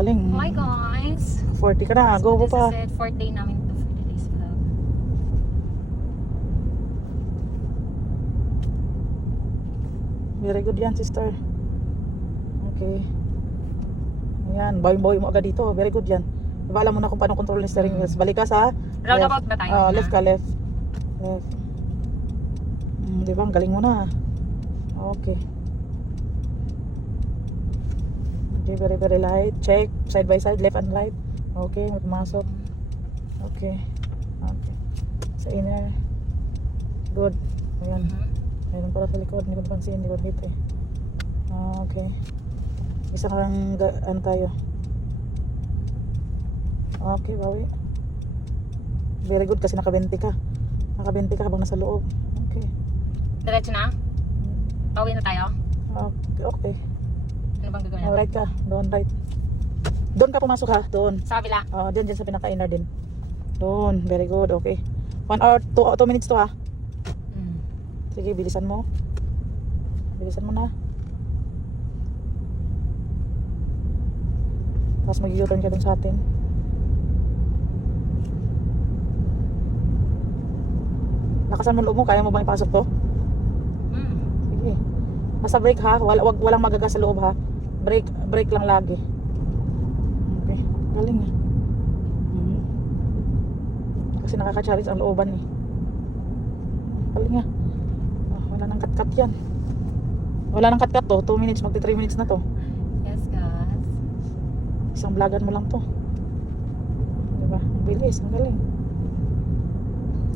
galing. Hi guys! 40 ka na. Go this pa. is it. Fourth day namin to for today's vlog. Very good yan, sister. Okay. Ayan, bawi-bawi mo agad dito. Very good yan. Diba alam mo na kung paano control ng steering wheels. Balik ka sa Roundabout ba tayo? left ka, left. Left. Diba, ang galing mo na. Okay. Okay, very very light. Check, side by side, left and right. Okay, may pumasok. Okay. Okay. Sa inner. Good. Ayan. Mayroon pala sa likod, hindi ko napansin, hindi ko hit eh. Okay. Isang ano tayo. Okay, bawi. Very good kasi naka-20 ka. Naka-20 ka habang nasa loob. Okay. Diretso na? Pauwi na tayo? Okay, okay. Ano bang gagawin natin? Right ka, doon right. Doon ka pumasok ha, doon. Sa kabila? Diyan sa pinaka-inner din. Doon, very good, okay. 1 hour, 2 minutes to ha. Sige, bilisan mo. Bilisan mo na. Tapos mag-u-turn ka dun sa atin. Lakasan mo loob mo, kaya mo bang ipasok to? Sige. Basta brake ha, walang magagas sa loob ha. Brake lang lagi. Okay, galing eh. Kasi nakaka-challenge ang looban eh. Galing nga. Wala nang cut-cut yan. Wala nang cut-cut to. 2 minutes, magti 3 minutes na to. Yes guys. Isang vlogan mo lang to. Diba? Bilis, ang galing.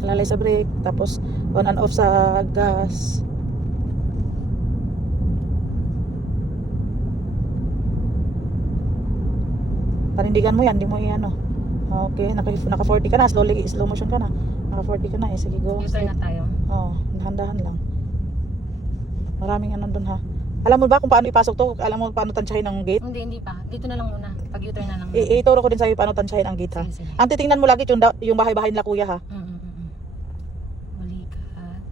Lalay sa brake, tapos on and off sa gas. Panindigan mo yan, di mo i-ano. Okay, naka 40 ka na, slow motion ka na. Naka 40 ka na eh, sige go. U-turn na tayo. Dahan-dahan lang. Maraming ano dun ha. Alam mo ba kung paano ipasok to? Alam mo paano tansyahin ang gate? Hindi pa. Dito na lang muna. Pag U-turn na lang. Ituro ko din sa'yo paano tansyahin ang gate ha. Sige, sige. Ang titingnan mo lagi yung bahay-bahay nila kuya ha. Balikat.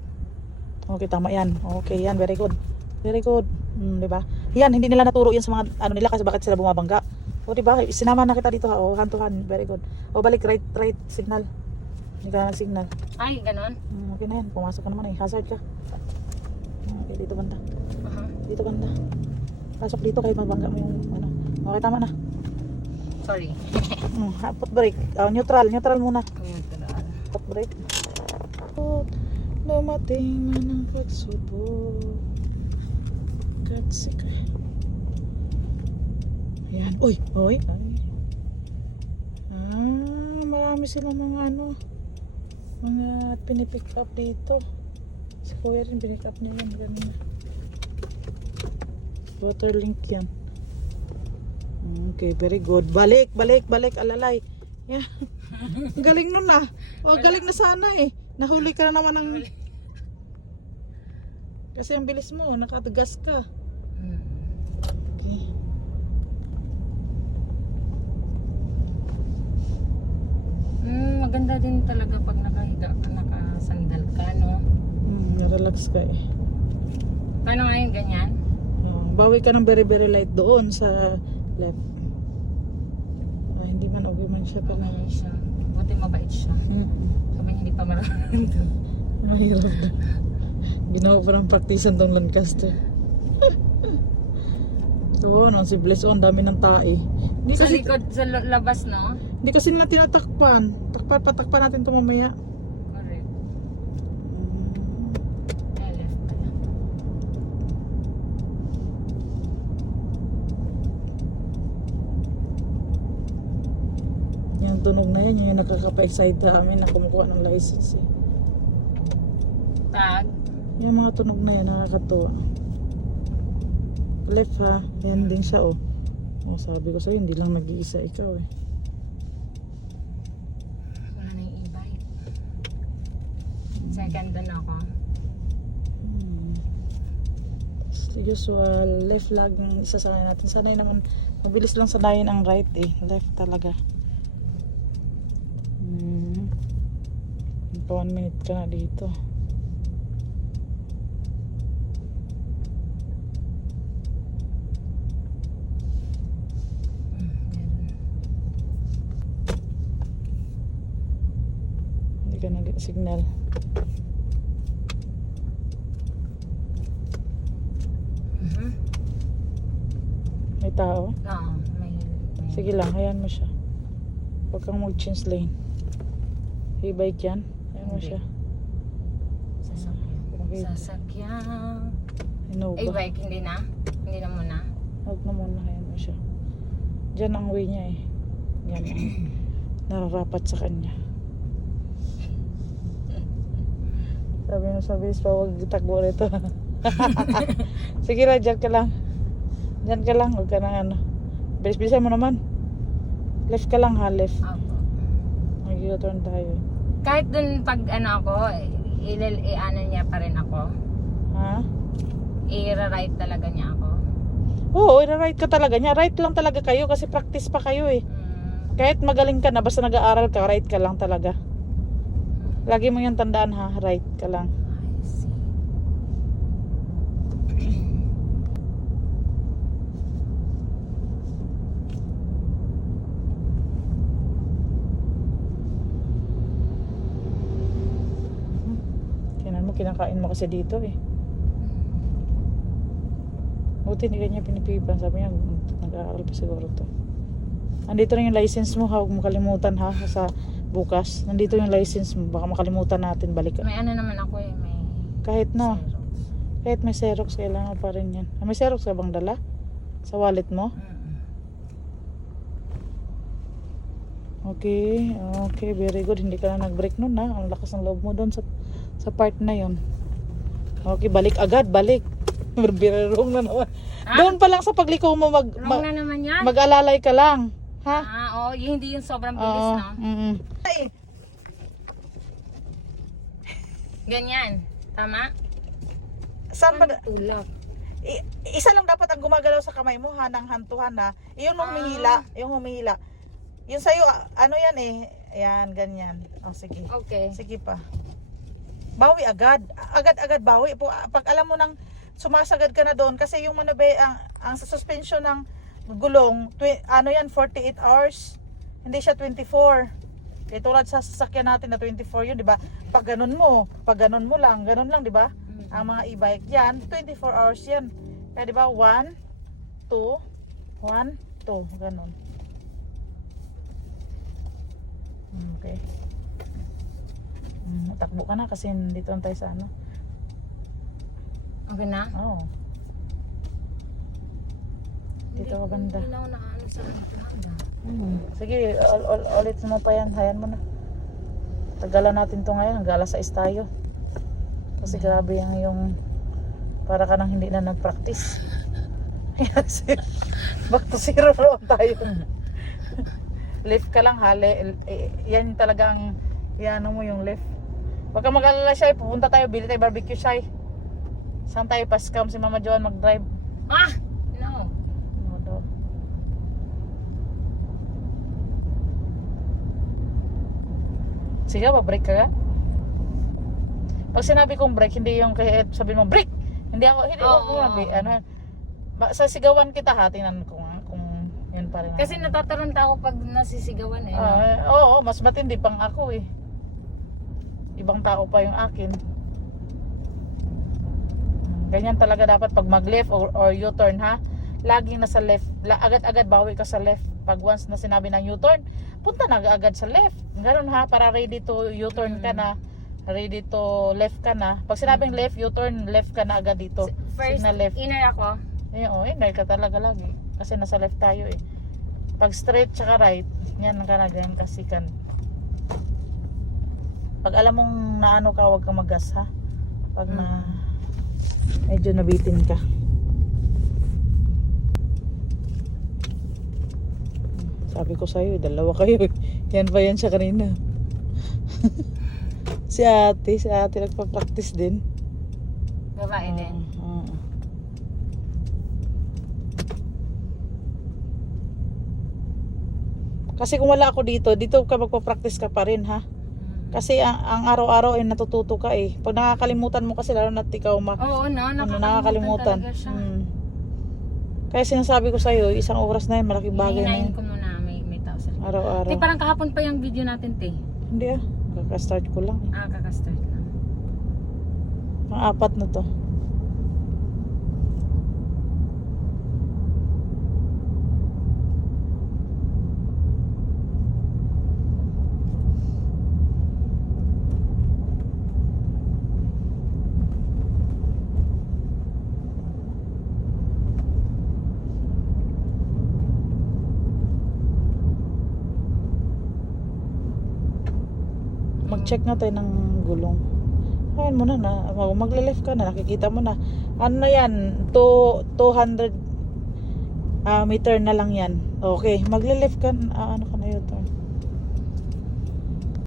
Okay, tama yan. Okay, yan. Very good. Very good. Diba? Yan, hindi nila naturo yan sa mga ano nila kasi bakit sila bumabangga. O diba? Sinama na kita dito ha. Hand to hand. Very good. Balik right signal. Hindi ka na nag-signal. Ay, ganon? Okay na yan. Pumasok ka naman eh. Hazard ka. Okay, dito banda. Dito banda. Pasok dito kayo mabangga mo yung ano. Okay, tama na. Sorry. Put brake. Neutral muna. Neutral. Put brake. Dumating man ang pagsubok. Katsika. Ayan. Uy. Marami silang mga ano. Mga pinipick up dito. Si Kuya rin pinick up niya yan. Ganun. Waterlink yan. Okay, very good. Balik. Alalay. Yeah. Galing nun ah. Galing na sana eh. Nahuli ka na naman ng... Kasi ang bilis mo. Nakatagas ka. Okay. Maganda din talaga pag nakahiga ka, nakasandal ka, no? Relax ka eh. Paano ngayon ganyan? Bawi ka ng very very light doon sa left. Hindi man okay man siya pala. Okay siya. Buti mabait siya. Sabi niya hindi pa marunong. Mahirap na. Ginawa pa ng praktisan tong Lancaster. So, si Bliss on, dami ng tae. Hindi Sa kasi, likod, sa labas, no? hindi kasi nila tinatakpan. Patakpan natin ito mamaya. Correct. Left pala. Yung tunog na yan, yung nakakapa-excite sa amin na kumukuha ng license eh. Tag. Yung mga tunog na yan, nakakatuwa. Left ha, yan din siya oh. Sabi ko sa'yo, hindi lang nag-iisa ikaw eh. Wala na yung e-bike. Second doon ako. Usual, left lag yung isasanay natin. Sanay naman, mabilis lang sanayin ang right eh. Left talaga. 1 minute ka na dito. ka nag-signal. May tao? Oo, may... Sige lang, hayaan mo siya. Huwag kang mag-change lane. E-bike yan. Hayaan mo Hindi. siya. Sasakyan. Okay. Sasakyan. Innova. Ay, bike, hindi na? Hindi na muna? Huwag na muna, hayaan mo siya. Diyan ang way niya eh. Yan ang nararapat sa kanya. Sabi mo sa bis pa, huwag takbo rito. Sige lang, dyan ka lang. Dyan ka lang, huwag ka nang ano. Bilis-bilisan mo naman. Left ka lang ha, left. Opo. Mag-u-turn tayo. Kahit dun pag ano ako, ano niya pa rin ako. Ha? I-right talaga niya ako. Oo, i-right ka talaga niya. Right lang talaga kayo kasi practice pa kayo eh. Kahit magaling ka na, basta nag-aaral ka, right ka lang talaga. Lagi mo yung tandaan ha, right ka lang. I see. Tingnan mo, kinakain mo kasi dito eh. Buti hindi kanya pinipipan. Sabi niya, nag-aaral pa siguro to. Nandito na yung license mo ha, huwag mo kalimutan ha, sa bukas. Nandito yung license mo, baka makalimutan natin, balik ka. May ano naman ako eh, may... Kahit na, Xerox. kahit may Xerox, kailangan pa rin yan. May Xerox ka bang dala? Sa wallet mo? Okay, okay, very good. Hindi ka na nag-break nun ha. Ang lakas ng loob mo doon sa part na yon. Okay, balik agad, balik. Wrong na naman. Ah? Doon pa lang sa pagliko mo Wrong na naman yan. mag-alalay ka lang. Ha? Oo, hindi yung sobrang bilis, Oo. no? Mm-mm. Ganyan. Tama? Saan ba? Tulak. Isa lang dapat ang gumagalaw sa kamay mo ha, ng hantuhan ha. Yung humihila, yung humihila. Yung sa'yo, ano yan eh. Ayan, ganyan. O, sige. Okay. Sige pa. Bawi agad. Agad-agad bawi. Pag alam mo nang sumasagad ka na doon, kasi yung manobe, ang suspension ng gulong, ano yan, 48 hours. Hindi siya 24. Kaya tulad sa sasakyan natin na 24 yun, di ba? Pag ganun mo lang, ganun lang, di ba? Ang mga e-bike yan, 24 hours yan. Kaya di ba, 1, 2, 1, 2, ganun. Okay. Takbo ka na kasi dito lang tayo sa ano. Okay na? Oo. Dito ka banda. Hindi na ako nakaano sa ano. Sige, ulit mo pa yan. Hayan mo na. Tagalan natin to ngayon. Hanggang alas 6 tayo. Kasi grabe yung para ka nang hindi na nag-practice. Back to zero roon tayo. Lift ka lang ha. Yan talagang yan mo yung lift. Huwag ka mag-alala siya. Pupunta tayo. Bili tayo barbecue siya. Saan tayo pa-scam si Mama Joan mag-drive? Ah! No. Ano daw? Sige, pa-break ka ga? Pag sinabi kong break, hindi yung kahit sabihin mo break. Hindi ako sa sigawan kita ha, tingnan ko nga kung yun pa rin. Kasi natataranta ako pag nasisigawan eh. Oo, mas matindi pang ako eh. Ibang tao pa yung akin. Ganyan talaga dapat pag mag-left or U-turn ha. Laging nasa left. Agad-agad bawi ka sa left. Pag once na sinabi ng U-turn, punta na agad sa left. Ganun ha, para ready to U-turn ka na. Ready to left ka na. Pag sinabing left, U-turn, left ka na agad dito. First, Signal left. inner ako. Inner ka talaga lagi. Kasi nasa left tayo eh. Pag straight tsaka right, yan ka na ganyan kasikan. Pag alam mong naano ka, huwag kang mag-gas ha. Pag na medyo nabitin ka. Sabi ko sa'yo, dalawa kayo. Yan pa yan siya kanina. Si ate nagpa-practice din. Babae din. Kasi kung wala ako dito ka magpa-practice ka pa rin ha. Kasi ang araw-araw ay natututo ka eh. Pag nakakalimutan mo kasi lalo na ikaw Oo, no, nakakalimutan. talaga siya. Kaya sinasabi ko sa'yo, isang oras na yun, malaking bagay na Hihinayin yun. ko muna, may tao sa likod. Araw-araw. Parang kahapon pa yung video natin, te. Hindi ah. Kaka-start ko lang. Kakastart lang. Pang-apat na to. Mag-check na tayo ng gulong. Ayun mo na magle-left ka na, nakikita mo na. Ano na yan? 200 meter na lang yan. Okay, magle-left ka, ano ka na yun?